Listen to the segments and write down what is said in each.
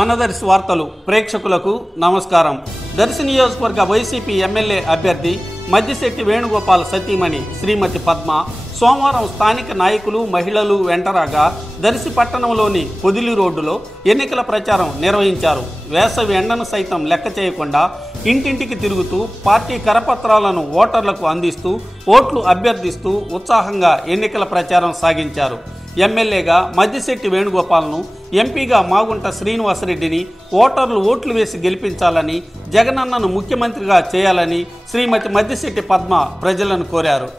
మన దర్శి వార్తలు ప్రేక్షకులకు నమస్కారం. దర్శి నియోజకవర్గ వైసీపీ ఎమ్మెల్యే అభ్యర్థి మద్దిశెట్టి వేణుగోపాల్ సతీమణి శ్రీమతి పద్మ సోమవారం స్థానిక నాయకులు మహిళలు వెంటరాగా దర్శి పట్టణంలోని పొదిలి రోడ్డులో ఎన్నికల ప్రచారం నిర్వహించారు. వేసవి ఎండను సైతం లెక్క చేయకుండా ఇంటింటికి తిరుగుతూ పార్టీ కరపత్రాలను ఓటర్లకు అందిస్తూ ఓట్లు అభ్యర్థిస్తూ ఉత్సాహంగా ఎన్నికల ప్రచారం సాగించారు. ఎమ్మెల్యేగా మద్దిశెట్టి వేణుగోపాల్ను, ఎంపీగా మాగుంట శ్రీనివాసరెడ్డిని ఓటర్లు ఓట్లు వేసి గెలిపించాలని, జగనన్నను ముఖ్యమంత్రిగా చేయాలని శ్రీమతి మద్దిశెట్టి పద్మ ప్రజలను కోరారు.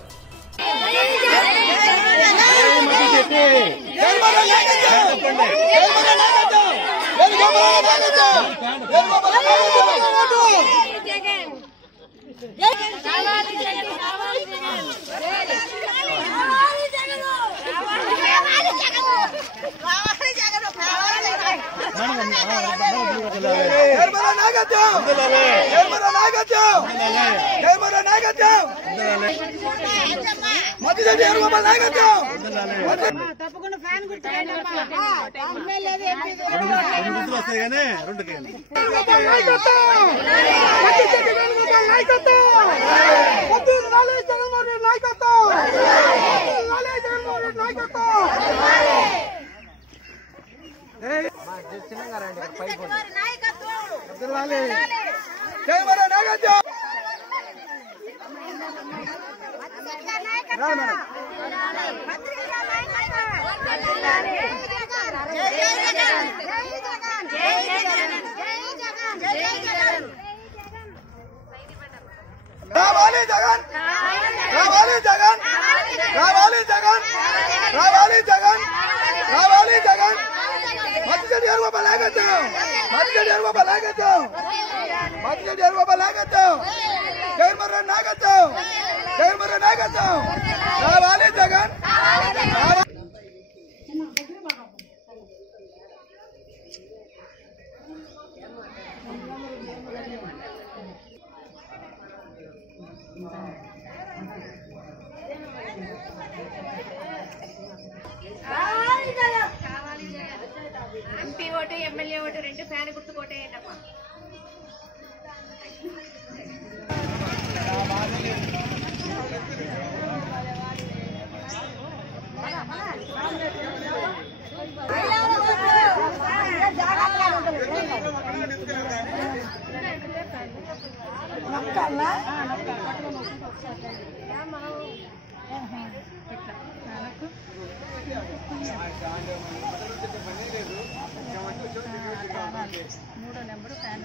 ఎంపీ ఓటు ఎమ్మెల్యే ఓటు రెండు ఫ్యాన్ గుర్తు కోటేయండమ్మా. మూడో నెంబరు ఫ్యాన్